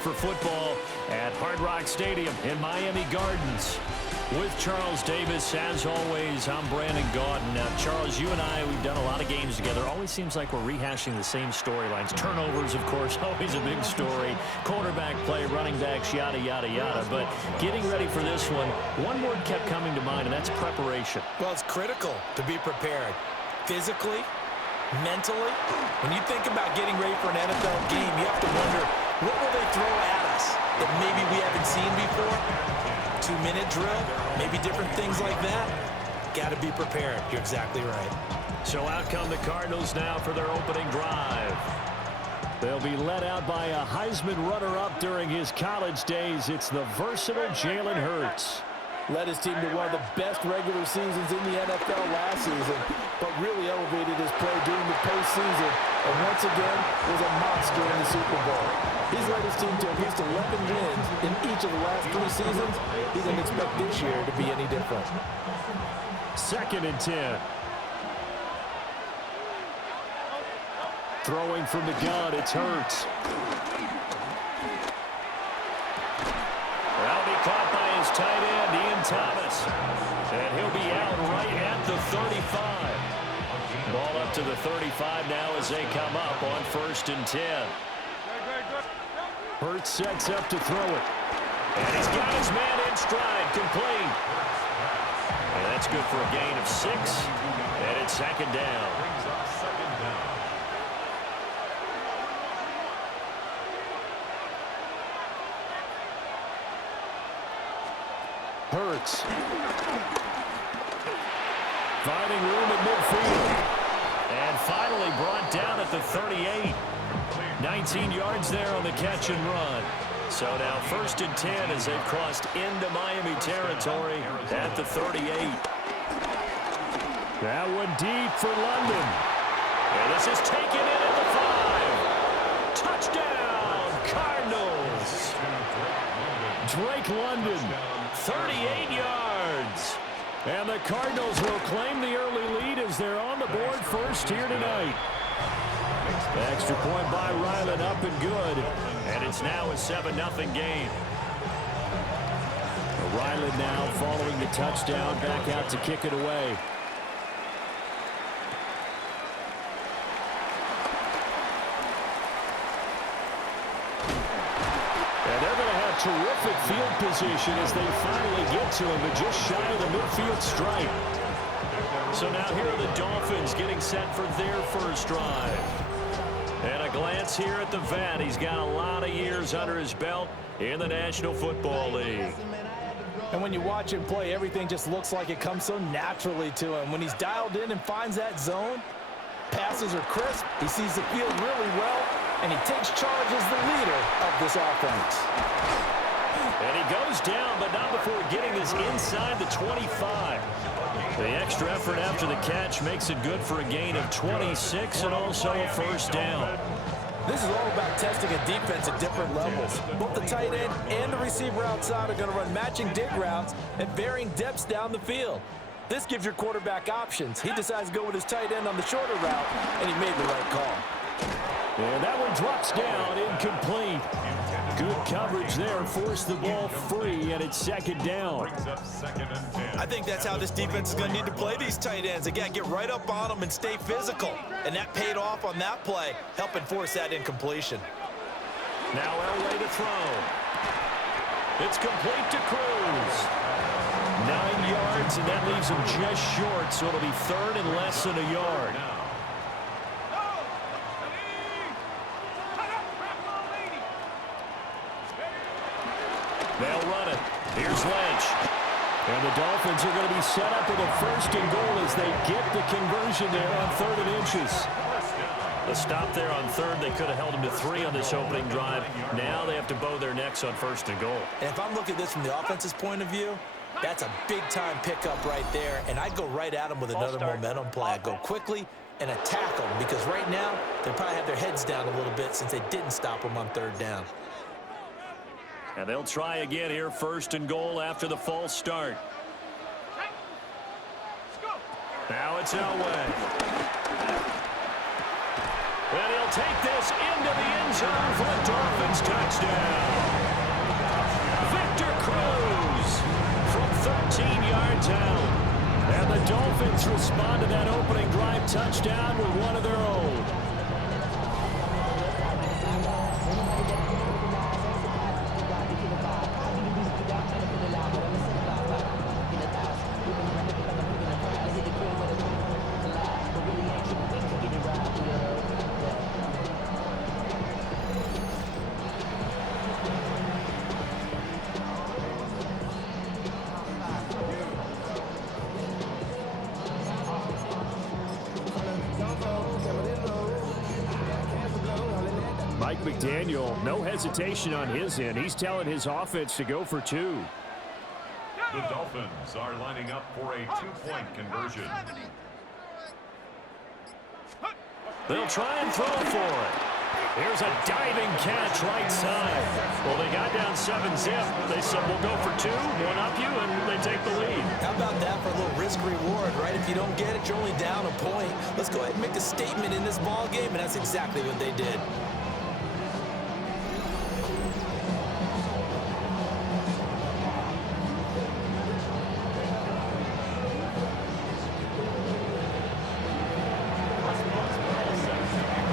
For football at Hard Rock Stadium in Miami Gardens. With Charles Davis, as always, I'm Brandon Gaudin. Now, Charles, you and I, we've done a lot of games together. Always seems like we're rehashing the same storylines. Turnovers, of course, always a big story. Quarterback play, running backs, yada, yada, yada. But getting ready for this one word kept coming to mind, and that's preparation. Well, it's critical to be prepared. Physically, mentally. When you think about getting ready for an NFL game, you have to wonder, what will they throw at us that maybe we haven't seen before? 2-minute drill, maybe different things like that. Got to be prepared. You're exactly right. So out come the Cardinals now for their opening drive. They'll be led out by a Heisman runner-up during his college days. It's the versatile Jalen Hurts. Led his team to one of the best regular seasons in the NFL last season, but really elevated his play during the postseason, and once again was a monster in the Super Bowl. He's led his team to at least 11 wins in each of the last 3 seasons. He didn't expect this year to be any different. 2nd and 10. Throwing from the gun, it's Hurts. That'll be caught by his tight end, Ian Thomas. And he'll be out right at the 35. Ball up to the 35 now as they come up on 1st and 10. Hurts sets up to throw it. And he's got his man in stride, complete. And that's good for a gain of 6. And it's 2nd down. Hurts. Finding room at midfield. And finally brought down at the 38. 19 yards there on the catch and run. So now 1st and 10 as they've crossed into Miami territory at the 38. That one deep for London. And this is taken in at the 5. Touchdown, Cardinals. Drake London, 38 yards. And the Cardinals will claim the early lead as they're on the board first here tonight. The extra point by Ryland up and good. And it's now a 7-0 game. Ryland now following the touchdown back out to kick it away. And they're going to have terrific field position as they finally get to him, but just shy of the midfield stripe. So now here are the Dolphins getting set for their first drive. And a glance here at the vet. He's got a lot of years under his belt in the National Football League. And when you watch him play, everything just looks like it comes so naturally to him. When he's dialed in and finds that zone, passes are crisp, he sees the field really well, and he takes charge as the leader of this offense. And he goes down, but not before getting this inside the 25. The extra effort after the catch makes it good for a gain of 26 and also a 1st down. This is all about testing a defense at different levels. Both the tight end and the receiver outside are going to run matching dig routes at varying depths down the field. This gives your quarterback options. He decides to go with his tight end on the shorter route, and he made the right call. And that one drops down, incomplete. Good coverage there, forced the ball free, and it's 2nd down. I think that's how this defense is going to need to play these tight ends. They got to get right up on them and stay physical. And that paid off on that play, helping force that incompletion. Now Elway to throw. It's complete to Cruz. 9 yards, and that leaves him just short, so it'll be 3rd and less than a yard. They'll run it. Here's Lynch. And the Dolphins are going to be set up with a 1st and goal as they get the conversion there on 3rd and inches. The stop there on 3rd, they could have held him to 3 on this opening drive. Now they have to bow their necks on 1st and goal. And if I'm looking at this from the offense's point of view, that's a big-time pickup right there. And I'd go right at him with another momentum play. I'd go quickly and attack them because right now they probably have their heads down a little bit since they didn't stop them on 3rd down. And they'll try again here, 1st and goal after the false start. Now it's Elway. And he'll take this into the end zone for a Dolphins touchdown. Victor Cruz from 13 yards out. And the Dolphins respond to that opening drive touchdown with one of their own. Mike McDaniel, no hesitation on his end. He's telling his offense to go for two. The Dolphins are lining up for a two-point conversion. They'll try and throw for it. Here's a diving catch right side. Well, they got down 7-zip. They said, we'll go for two, one up you, and they take the lead. How about that for a little risk-reward, right? If you don't get it, you're only down a point. Let's go ahead and make a statement in this ball game, and that's exactly what they did.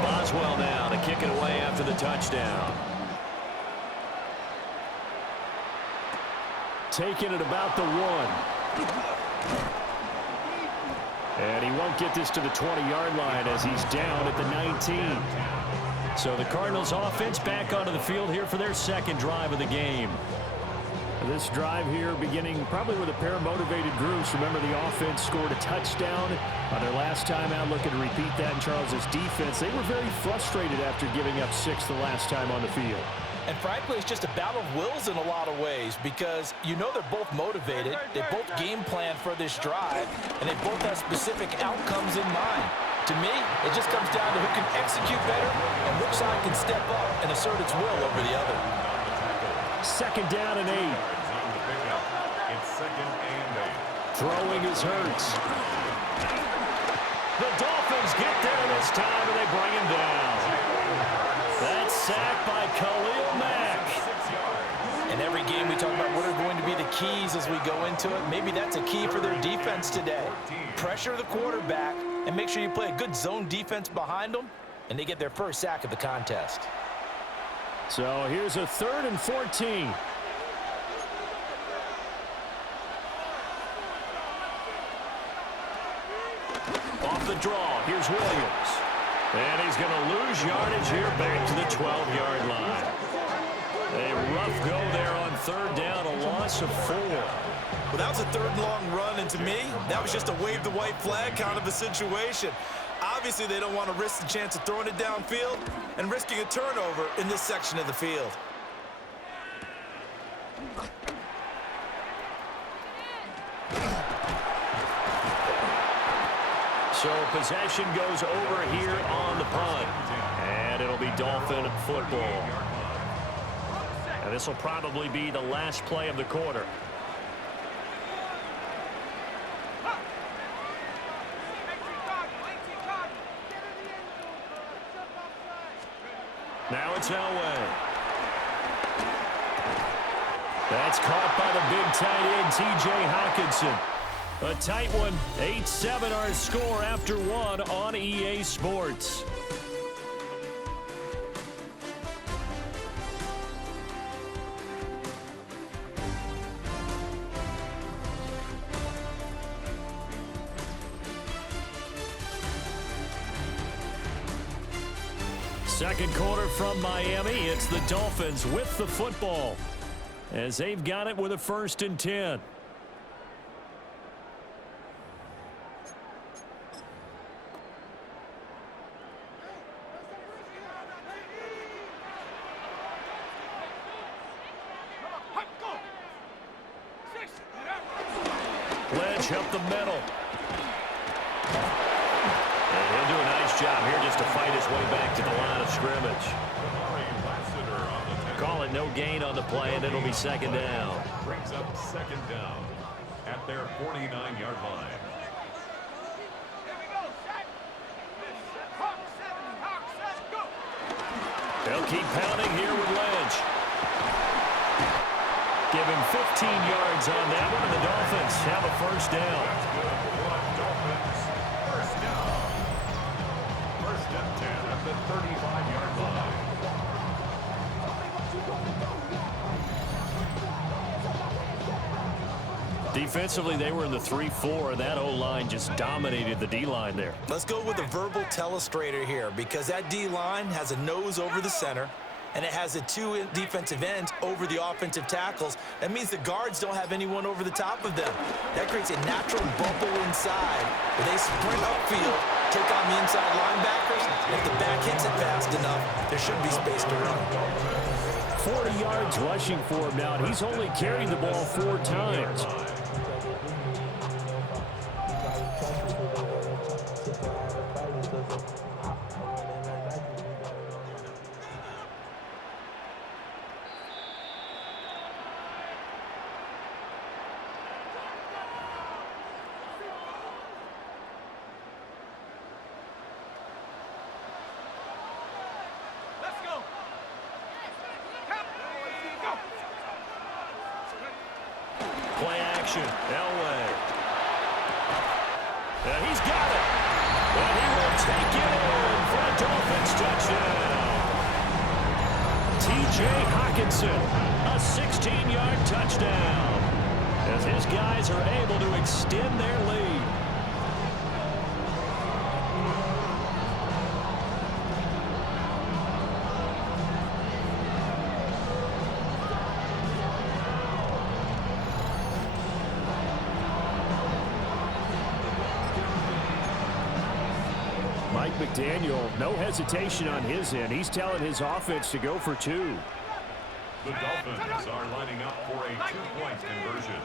Boswell now to kick it away after the touchdown. Taking it about the 1. And he won't get this to the 20-yard line as he's down at the 19. So the Cardinals offense back onto the field here for their second drive of the game. This drive here beginning probably with a pair of motivated groups. Remember, the offense scored a touchdown on their last time out, looking to repeat that in Charles's defense. They were very frustrated after giving up 6 the last time on the field. And frankly, it's just a battle of wills in a lot of ways because you know they're both motivated, they both game plan for this drive, and they both have specific outcomes in mind. To me, it just comes down to who can execute better and which side can step up and assert its will over the other. Second down and 8. It's second and 8. Throwing is Hurts. The Dolphins get there this time, and they bring him down. That's sacked by Khalil Mack. In every game, we talk about what are going to be the keys as we go into it. Maybe that's a key for their defense today. Pressure the quarterback and make sure you play a good zone defense behind them, and they get their first sack of the contest. So here's a 3rd and 14. Off the draw, here's Williams. And he's going to lose yardage here back to the 12-yard line. A rough go there on 3rd down, a loss of 4. Well, that was a 3rd and long run, and to me, that was just a wave the white flag kind of a situation. Obviously, they don't want to risk the chance of throwing it downfield and risking a turnover in this section of the field. So possession goes over here on the punt. And it'll be Dolphin football. And this will probably be the last play of the quarter. Now it's Elway. That's caught by the big tight end, T.J. Hockenson. A tight one, 8-7 our score after 1 on EA Sports. Second quarter from Miami. It's the Dolphins with the football as they've got it with a 1st and 10. Ledge up the middle. And he'll do a nice job here just to fight his way back to the line of scrimmage. Call it no gain on the play, and it'll be 2nd down. Brings up 2nd down at their 49-yard line. They'll keep pounding here with Lynch. Give him 15 yards on that one, and the Dolphins have a first down. That's good for the Dolphins. First down. First and 10 at the 35-yard line. Defensively, they were in the 3-4, and that O-line just dominated the D-line there. Let's go with a verbal telestrator here because that D-line has a nose over the center, and it has the two defensive ends over the offensive tackles. That means the guards don't have anyone over the top of them. That creates a natural bubble inside where they sprint upfield, take on the inside linebackers. If the back hits it fast enough, there should be space to run. 40 yards rushing for him now, and he's only carried the ball 4 times. Play action, Elway. And he's got it. And he will take it in for a Dolphins touchdown. T.J. Hockenson, a 16-yard touchdown. As his guys are able to extend their lead. Mike McDaniel, no hesitation on his end. He's telling his offense to go for 2. The Dolphins are lining up for a 2-point conversion.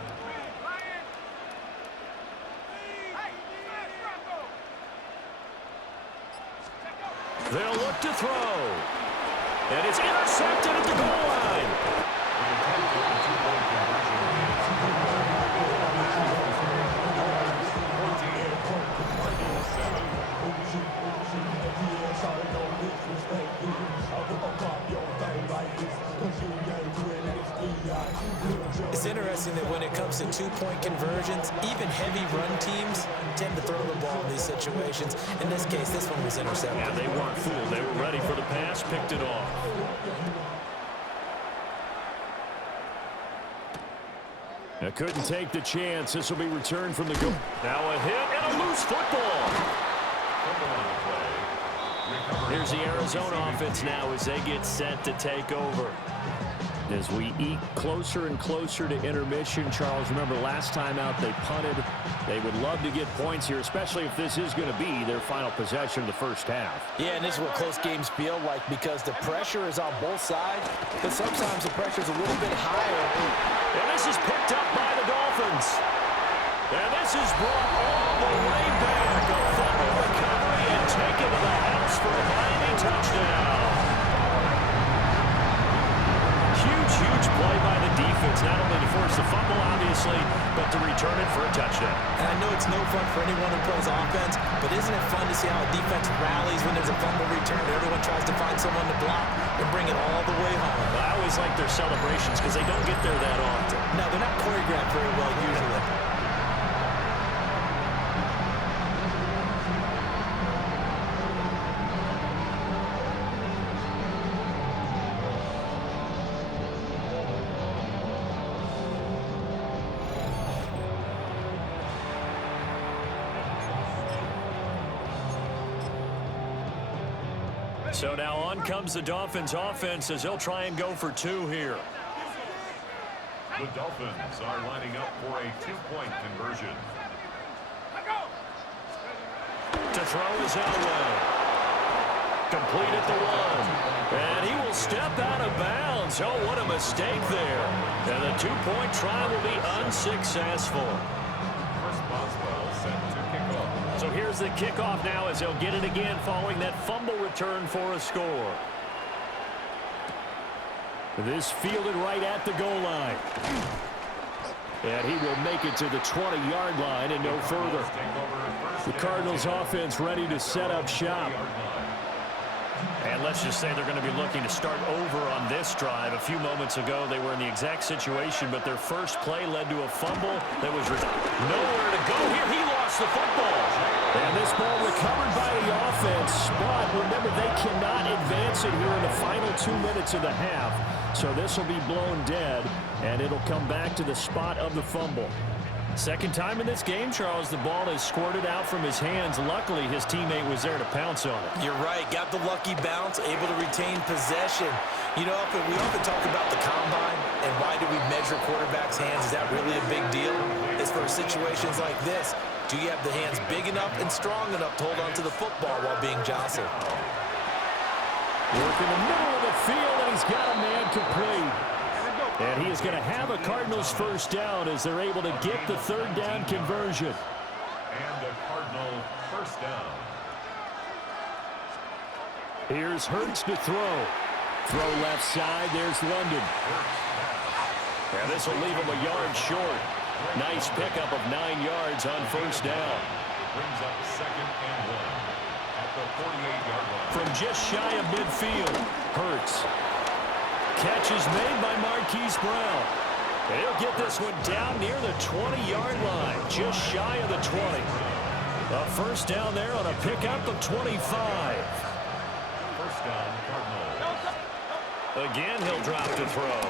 They'll look to throw. And it's intercepted at the goal line. It's interesting that when it comes to 2-point conversions, even heavy run teams tend to throw the ball in these situations. In this case, this one was intercepted. Yeah, they weren't fooled. They were ready for the pass, picked it off. Now couldn't take the chance. This will be returned from the goal. Now a hit and a loose football. Here's the Arizona offense now as they get set to take over. As we eke closer and closer to intermission, Charles, remember last time out they punted. They would love to get points here, especially if this is going to be their final possession of the first half. Yeah, and this is what close games feel like because the pressure is on both sides, but sometimes the pressure is a little bit higher. And this is picked up by the Dolphins. And this is brought all the way back. A fumble recovery and taken to the house for a Miami touchdown. Huge play by the defense, not only to force the fumble, obviously, but to return it for a touchdown. And I know it's no fun for anyone who plays offense, but isn't it fun to see how a defense rallies when there's a fumble return? Everyone tries to find someone to block and bring it all the way home. I always like their celebrations because they don't get there that often. No, they're not choreographed very well usually. So now on comes the Dolphins offense as they'll try and go for 2 here. The Dolphins are lining up for a 2-point conversion. To throw is Elway. Complete at the 1. And he will step out of bounds. Oh, what a mistake there. And the 2-point try will be unsuccessful. So here's the kickoff now as they'll get it again following that fumble return for a score. This fielded right at the goal line. And he will make it to the 20-yard line and no further. The Cardinals offense ready to set up shop. And let's just say they're going to be looking to start over on this drive. A few moments ago, they were in the exact situation, but their first play led to a fumble that was nowhere to go here. He lost the football. And this ball recovered by the offense, but remember, they cannot advance it here in the final 2 minutes of the half. So this will be blown dead, and it'll come back to the spot of the fumble. Second time in this game, Charles, the ball has squirted out from his hands. Luckily, his teammate was there to pounce on it. You're right. Got the lucky bounce, able to retain possession. You know, we often talk about the combine and why do we measure quarterbacks' hands. Is that really a big deal? It's for situations like this. Do you have the hands big enough and strong enough to hold on to the football while being jostled? Work in the middle of the field, and he's got a man complete. And he is going to have a Cardinals first down as they're able to get the third down conversion. And a Cardinal first down. Here's Hurts to throw. Throw left side. There's London. And this will leave him a yard short. Nice pickup of 9 yards on first down. Brings up 2nd and 1 at the 48-yard line. From just shy of midfield, Hurts. Catch is made by Marquise Brown. And he'll get this one down near the 20-yard line, just shy of the 20. A first down there on a pickup of 25. First down, Cardinals. Again, he'll drop to throw.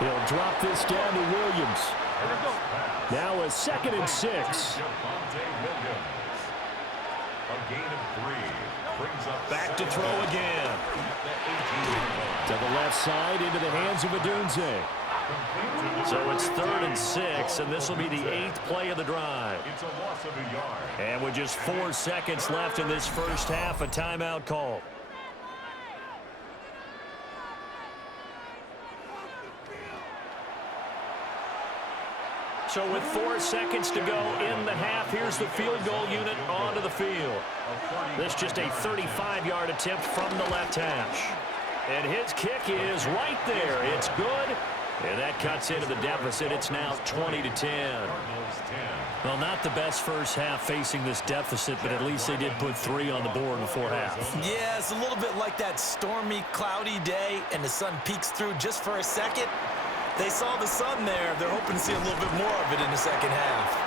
He'll drop this down to Williams. Now a 2nd and 6. Javonte Williams. A gain of 3. Brings up Back to throw again. To the left side, into the hands of Adunze. So it's 3rd and 6, and this will be the 8th play of the drive. It's a loss of a yard. And with just 4 seconds left in this first half, a timeout call. So with 4 seconds to go in the half, here's the field goal unit onto the field. This just a 35-yard attempt from the left hash. And his kick is right there. It's good. And that cuts into the deficit. It's now 20-10. Well, not the best first half facing this deficit, but at least they did put 3 on the board before half. Yeah, it's a little bit like that stormy, cloudy day, and the sun peeks through just for a second. They saw the sun there. They're hoping to see a little bit more of it in the second half.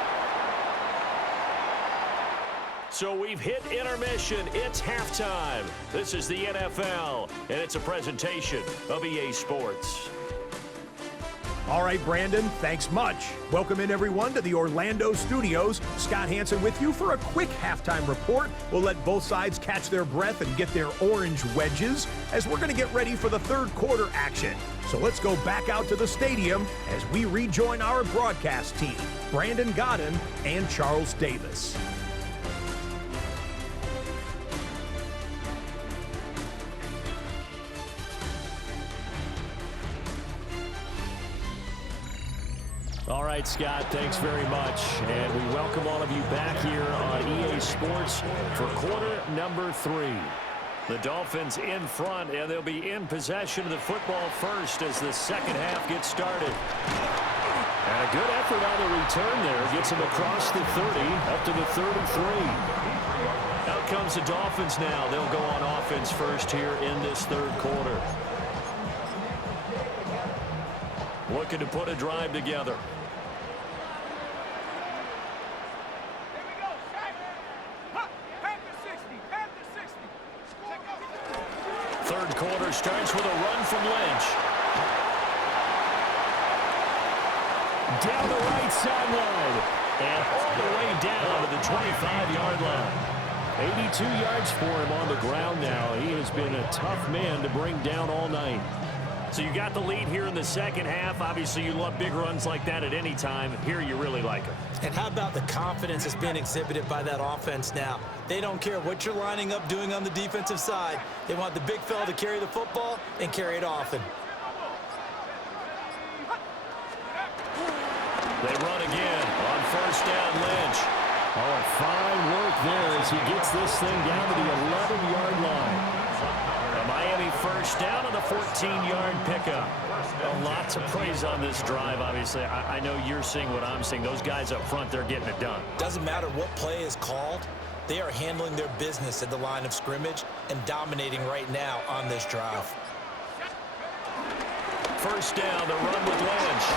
So we've hit intermission. It's halftime. This is the NFL, and it's a presentation of EA Sports. All right, Brandon, thanks much. Welcome in, everyone, to the Orlando studios. Scott Hansen with you for a quick halftime report. We'll let both sides catch their breath and get their orange wedges as we're going to get ready for the third quarter action. So let's go back out to the stadium as we rejoin our broadcast team, Brandon Godden and Charles Davis. All right, Scott, thanks very much. And we welcome all of you back here on EA Sports for quarter number 3. The Dolphins in front, and they'll be in possession of the football first as the second half gets started. And a good effort on the return there. Gets him across the 30, up to the 33. Out comes the Dolphins now. They'll go on offense first here in this third quarter. Looking to put a drive together. Third quarter starts with a run from Lynch. Down the right sideline. And all the way down to the 25-yard line. 82 yards for him on the ground now. He has been a tough man to bring down all night. So you got the lead here in the second half. Obviously, you love big runs like that at any time. Here you really like them. And how about the confidence that's being exhibited by that offense now? They don't care what you're lining up doing on the defensive side. They want the big fella to carry the football and carry it often. They run again on first down, Lynch. Oh, fine work there as he gets this thing down to the 11-yard line. A Miami first down on the 14-yard pickup. Lots of praise on this drive, obviously. I know you're seeing what I'm seeing. Those guys up front, they're getting it done. Doesn't matter what play is called. They are handling their business at the line of scrimmage and dominating right now on this drive. First down, the run with Lynch.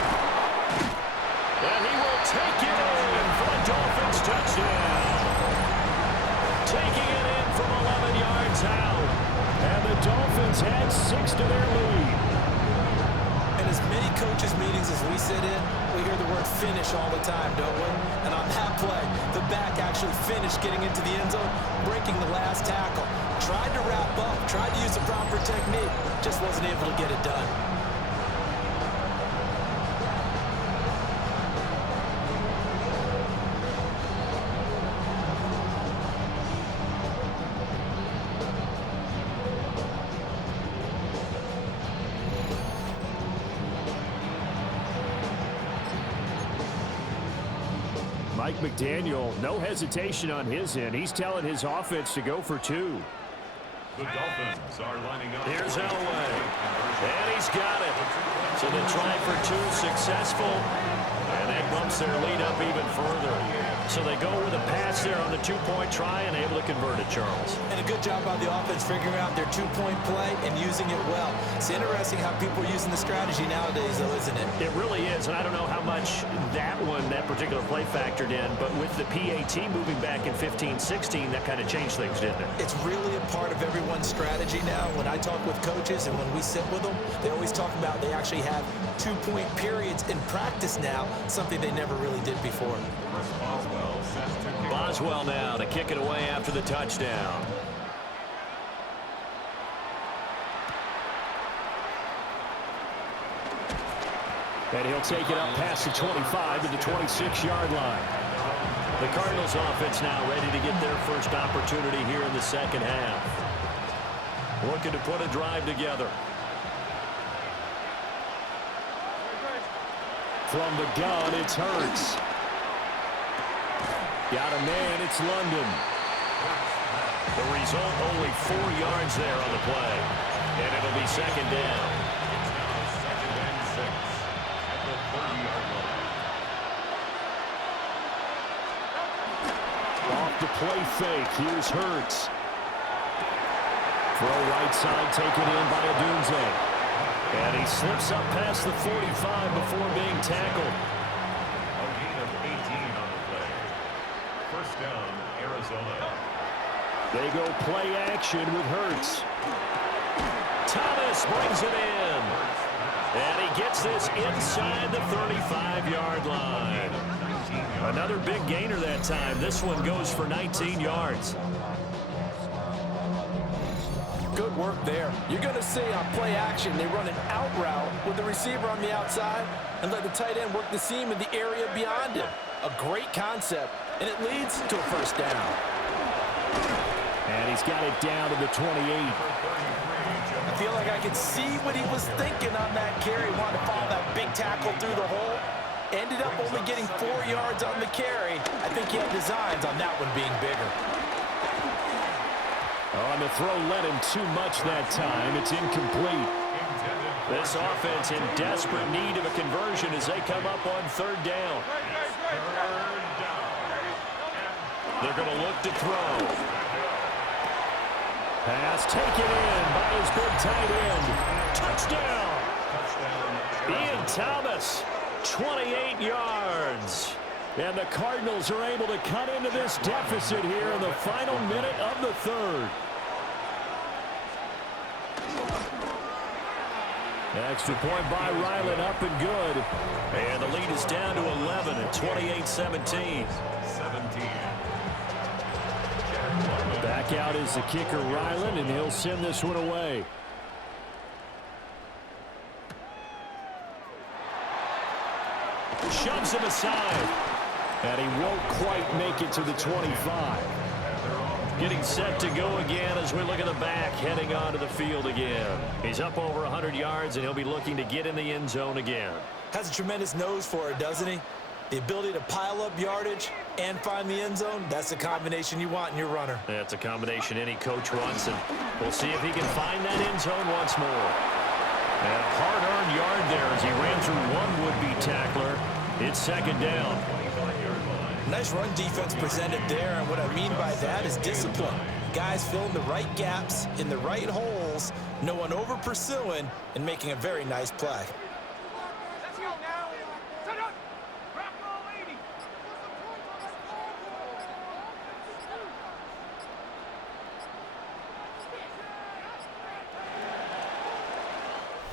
And he will take it in for a Dolphins touchdown. Taking it in from 11 yards out. And the Dolphins add 6 to their lead. In as many coaches' meetings as we sit in, we hear the word finish all the time, don't we? And on that play, the back actually finished getting into the end zone, breaking the last tackle. Tried to wrap up, tried to use the proper technique, just wasn't able to get it done. Mike McDaniel, no hesitation on his end. He's telling his offense to go for 2. The Dolphins are lining up. Here's Elway. And he's got it. So the try for 2 successful. And that bumps their lead up even further. So they go with a pass there on the 2-point try and able to convert it, Charles. And a good job by the offense figuring out their 2-point play and using it well. It's interesting how people are using the strategy nowadays, though, isn't it? It really is, and I don't know how much that particular play factored in, but with the PAT moving back in 15-16, that kind of changed things, didn't it? It's really a part of everyone's strategy now. When I talk with coaches and when we sit with them, they always talk about they actually have 2-point periods in practice now, something they never really did before. Boswell now to kick it away after the touchdown. And he'll take it up past the 25 to the 26-yard line. The Cardinals offense now ready to get their first opportunity here in the second half. Looking to put a drive together. From the gun, it's Hurts. Got a man, it's London. The result, only 4 yards there on the play. And it'll be second down. It's now 2nd and 6 at the 30-yard line. Off the play fake, here's Hurts. Throw right side, taken in by Adunze. And he slips up past the 45 before being tackled. A gain of 18 on the play. First down, Arizona. They go play action with Hurts. Thomas brings it in. And he gets this inside the 35-yard line. Another big gainer that time. This one goes for 19 yards. Good work there. You're going to see on play action, they run an out route with the receiver on the outside and let the tight end work the seam in the area beyond him. A great concept, and it leads to a first down. And he's got it down to the 28. I feel like I could see what he was thinking on that carry. Wanted to follow that big tackle through the hole. Ended up only getting 4 yards on the carry. I think he had designs on that one being bigger. On the throw, led him too much that time. It's incomplete. This offense in desperate need of a conversion as they come up on 3rd down. They're going to look to throw. Pass taken in by his big tight end. Touchdown! Ian Thomas, 28 yards. And the Cardinals are able to cut into this deficit here in the final minute of the 3rd. Extra point by Ryland, up and good. And the lead is down to 11 at 28-17. Back out is the kicker, Ryland, and he'll send this one away. Shoves him aside. And he won't quite make it to the 25. Getting set to go again as we look at the back, heading onto the field again. He's up over 100 yards, and he'll be looking to get in the end zone again. Has a tremendous nose for it, doesn't he? The ability to pile up yardage and find the end zone, that's the combination you want in your runner. That's a combination any coach wants, and we'll see if he can find that end zone once more. And a hard-earned yard there as he ran through one would-be tackler. It's second down. Nice run defense presented there, and what I mean by that is discipline. Guys filling the right gaps in the right holes, no one over pursuing, and making a very nice play. Let's go now. Set up. Rock all 80.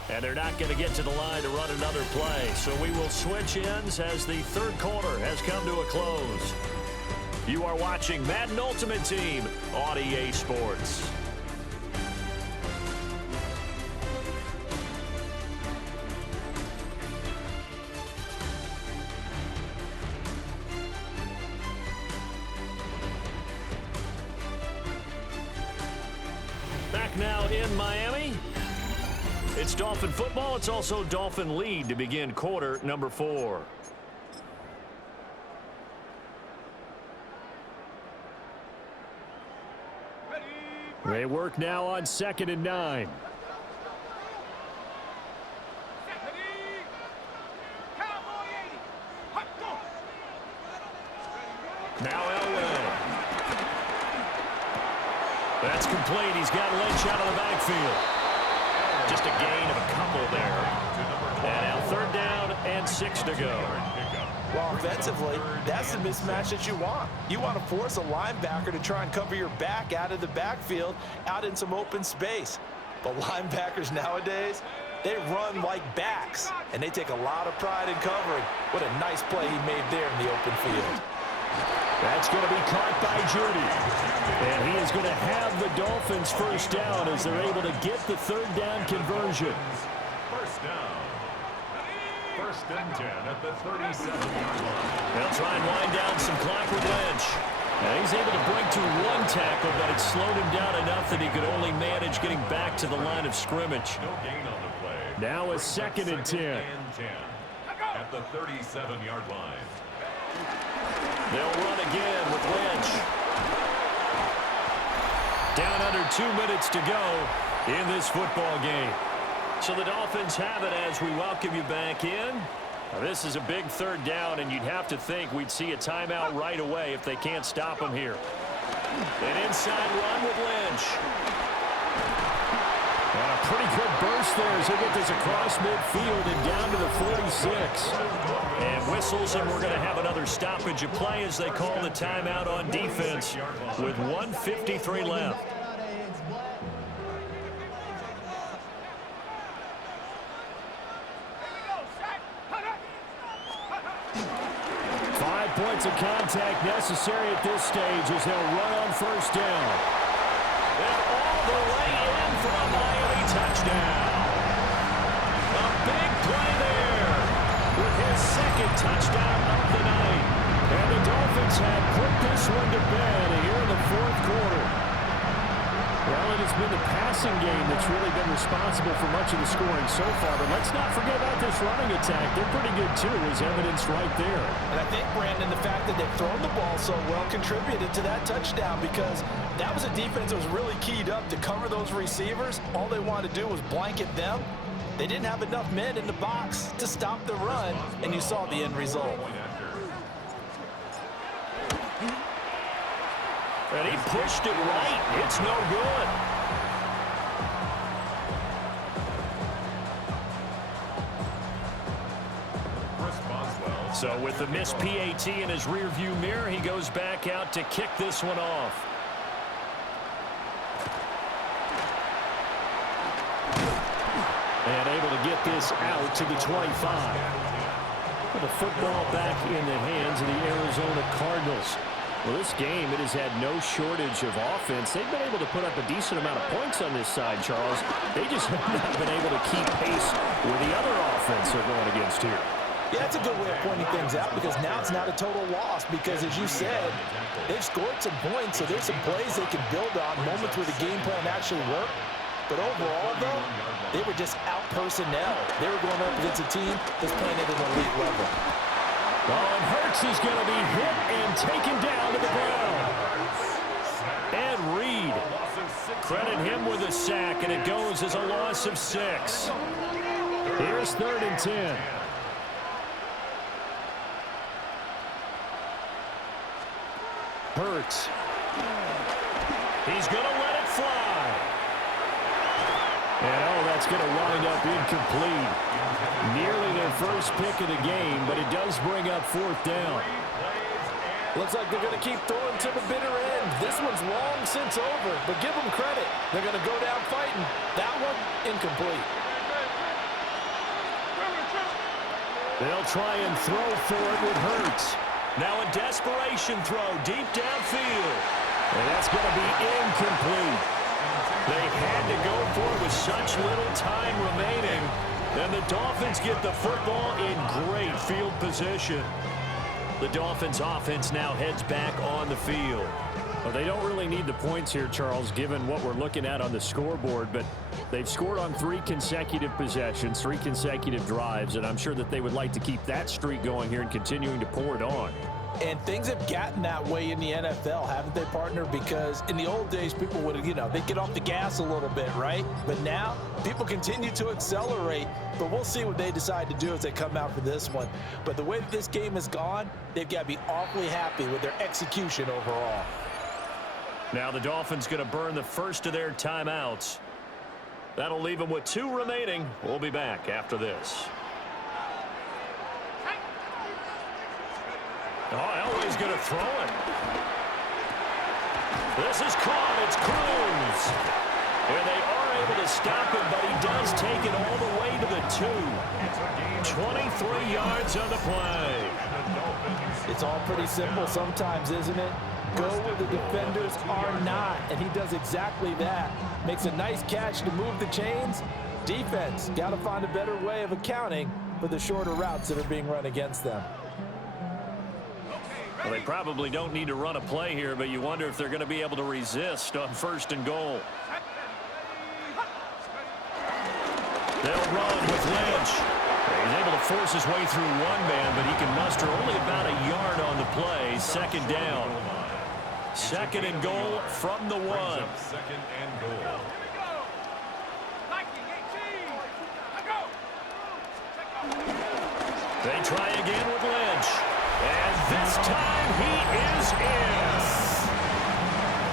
And they're not going to get to the line to run another play. So we will switch ends as the third quarter has come to a close. You are watching Madden Ultimate Team on EA Sports. Back now in Miami. It's Dolphin football. It's also Dolphin lead to begin quarter number 4. They work now on 2nd and 9. Now Elway. That's complete. He's got Lynch out of the backfield. Just a gain of a couple there. And now 3rd down and 6 to go. Well, offensively, that's the mismatch that you want. You want to force a linebacker to try and cover your back out of the backfield, out in some open space. But linebackers nowadays, they run like backs, and they take a lot of pride in covering. What a nice play he made there in the open field. That's going to be caught by Judy. And he is going to have the Dolphins 1st down as they're able to get the 3rd down conversion. 1st down. 1st and 10 at the 37-yard line. They'll try and wind down some clock with Lynch. And he's able to break to 1 tackle, but it slowed him down enough that he could only manage getting back to the line of scrimmage. No gain on the play. Now it's 2nd and 10. At the 37-yard line. They'll run again with Lynch. Down under 2 minutes to go in this football game. So the Dolphins have it as we welcome you back in. Now, this is a big 3rd down, and you'd have to think we'd see a timeout right away if they can't stop them here. An inside run with Lynch. And a pretty good burst there as he'll get this across midfield and down to the 46. And whistles, and we're going to have another stoppage of play as they call the timeout on defense with 1:53 left. Points of contact necessary at this stage as they'll run on 1st down. And all the way in for a Miami touchdown. A big play there with his 2nd touchdown of the night. And the Dolphins have put this one to bed here in the 4th quarter. Well, it has been the passing game that's really been responsible for much of the scoring so far. But let's not forget about this running attack. They're pretty good, too, as evidenced right there. And I think, Brandon, the fact that they've thrown the ball so well contributed to that touchdown because that was a defense that was really keyed up to cover those receivers. All they wanted to do was blanket them. They didn't have enough men in the box to stop the run, and you saw the end result. And he pushed it right. It's no good. So with the missed PAT in his rearview mirror, he goes back out to kick this one off. And able to get this out to the 25. The football back in the hands of the Arizona Cardinals. Well, this game, it has had no shortage of offense. They've been able to put up a decent amount of points on this side, Charles. They just have not been able to keep pace with the other offense they're going against here. Yeah, that's a good way of pointing things out because now it's not a total loss because, as you said, they've scored some points, so there's some plays they can build on, moments where the game plan actually worked. But overall, though, they were just out-personnel. They were going up against a team that's playing at an elite level. Oh, and Hurts is going to be hit and taken down to the ground. And Reed, credit him with a sack, and it goes as a loss of 6. Here's 3rd and 10. Hurts. He's going to let it fly. And, oh, that's going to wind up incomplete. Nearly their first pick of the game, but it does bring up fourth down. Looks like they're going to keep throwing to the bitter end. This one's long since over, but give them credit. They're going to go down fighting. That one, incomplete. They'll try and throw for it with Hurts. Now a desperation throw deep downfield. And that's going to be incomplete. They had to go for it with such little time remaining. And the Dolphins get the football in great field position. The Dolphins offense now heads back on the field. Well, they don't really need the points here, Charles, given what we're looking at on the scoreboard, but they've scored on 3 consecutive possessions, 3 consecutive drives, and I'm sure that they would like to keep that streak going here and continuing to pour it on. And things have gotten that way in the NFL, haven't they, partner? Because in the old days, people would, they'd get off the gas a little bit, right? But now, people continue to accelerate. But we'll see what they decide to do as they come out for this one. But the way that this game has gone, they've got to be awfully happy with their execution overall. Now the Dolphins going to burn the first of their timeouts. That'll leave them with 2 remaining. We'll be back after this. Oh, Elway's going to throw it. This is caught. It's Cruz. And they are able to stop him, but he does take it all the way to the 2. 23 yards on the play. It's all pretty simple sometimes, isn't it? Go where the defenders are not, and he does exactly that. Makes a nice catch to move the chains. Defense, got to find a better way of accounting for the shorter routes that are being run against them. Well, they probably don't need to run a play here, but you wonder if they're going to be able to resist on 1st and goal. They'll run with Lynch. He's able to force his way through one man, but he can muster only about a yard on the play. 2nd down. 2nd and goal from the 1. 2nd and goal. They try again with Lynch. And this time he is in.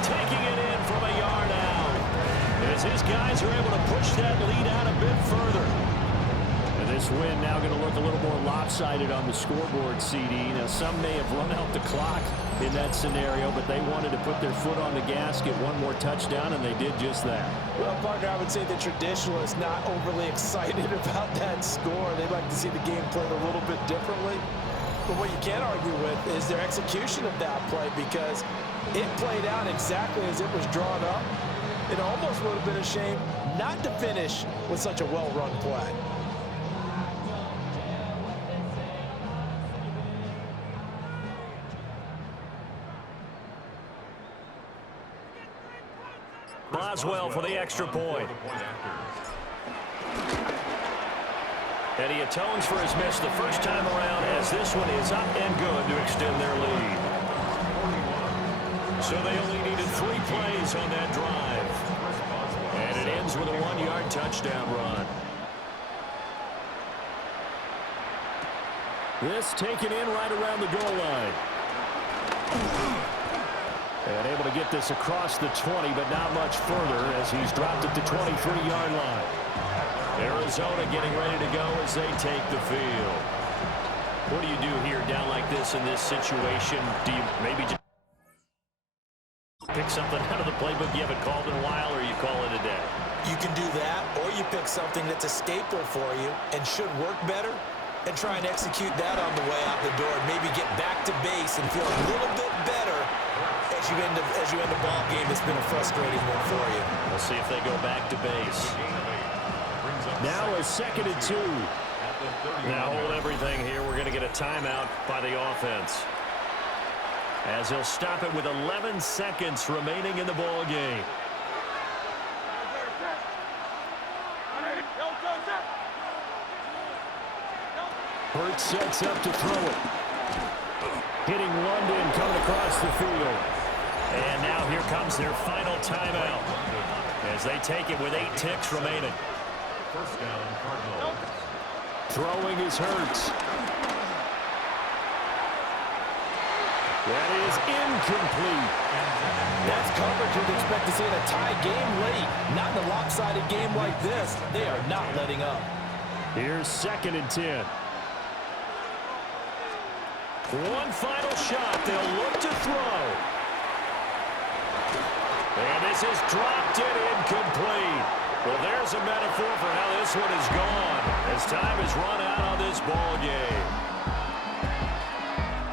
Taking it in from a yard out. As his guys are able to push that lead out a bit further. And this win now going to look a little more lopsided on the scoreboard, CD. Now, some may have run out the clock in that scenario, but they wanted to put their foot on the gas, get one more touchdown, and they did just that. Well, partner, I would say the traditionalists not overly excited about that score. They'd like to see the game played a little bit differently. But what you can't argue with is their execution of that play, because it played out exactly as it was drawn up. It almost would have been a shame not to finish with such a well-run play. Boswell for the extra point. And he atones for his miss the first time around, as this one is up and good to extend their lead. So they only needed 3 plays on that drive. And it ends with a 1-yard touchdown run. This taken in right around the goal line. And able to get this across the 20, but not much further as he's dropped at the 23-yard line. Arizona getting ready to go as they take the field. What do you do here down like this in this situation? Do you maybe just pick something out of the playbook you haven't called in a while, or you call it a day? You can do that, or you pick something that's a staple for you and should work better and try and execute that on the way out the door. Maybe get back to base and feel a little bit better as you end a ball game that's been a frustrating one for you. We'll see if they go back to base. Now a 2nd and 2. Now hold everything here. We're going to get a timeout by the offense, as he'll stop it with 11 seconds remaining in the ball game. Hurts sets up to throw it. Hitting London coming across the field. And now here comes their final timeout as they take it with 8 ticks remaining. First down, Cardinals. Throwing is Hurts. That is incomplete. That's coverage you'd expect to see in a tie game late. Not in a lopsided game like this. They are not letting up. Here's 2nd and 10. One final shot. They'll look to throw. And this is dropped it incomplete. Well, there's a metaphor for how this one is gone as time has run out on this ball game.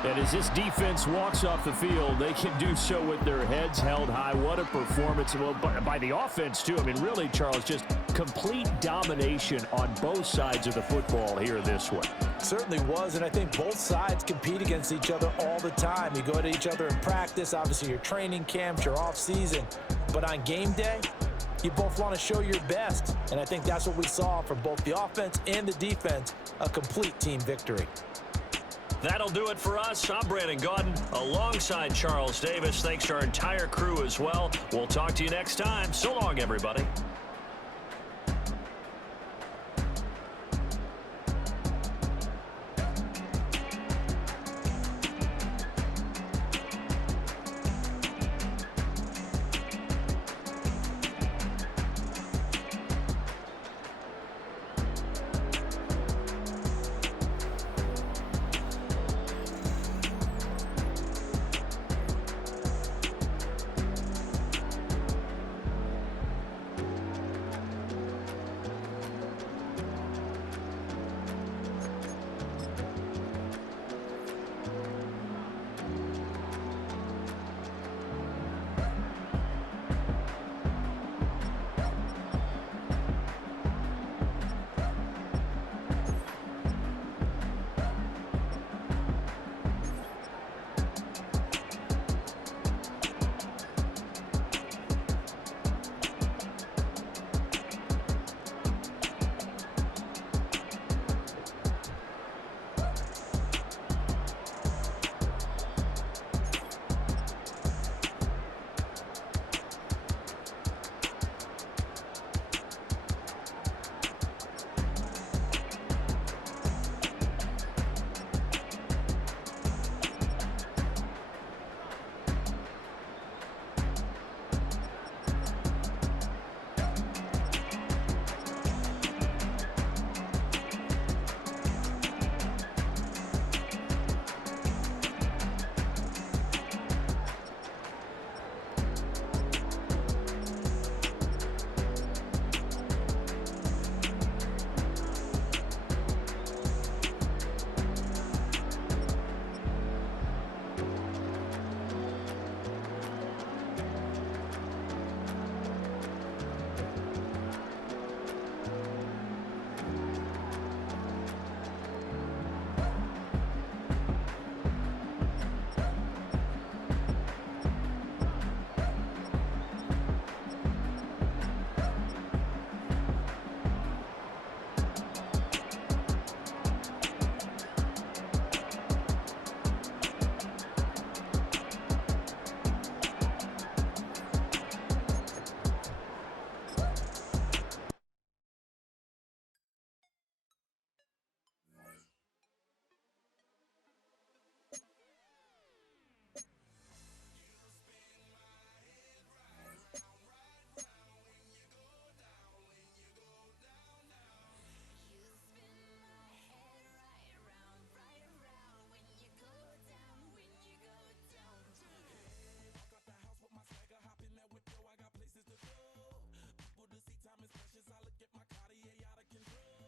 And as this defense walks off the field, they can do so with their heads held high. What a performance by the offense, too. I mean, really, Charles, just complete domination on both sides of the football here this one. Certainly was, and I think both sides compete against each other all the time. You go at each other in practice, obviously your training camps, your off-season. But on game day, you both want to show your best. And I think that's what we saw from both the offense and the defense, a complete team victory. That'll do it for us. I'm Brandon Gaudin alongside Charles Davis. Thanks to our entire crew as well. We'll talk to you next time. So long, everybody.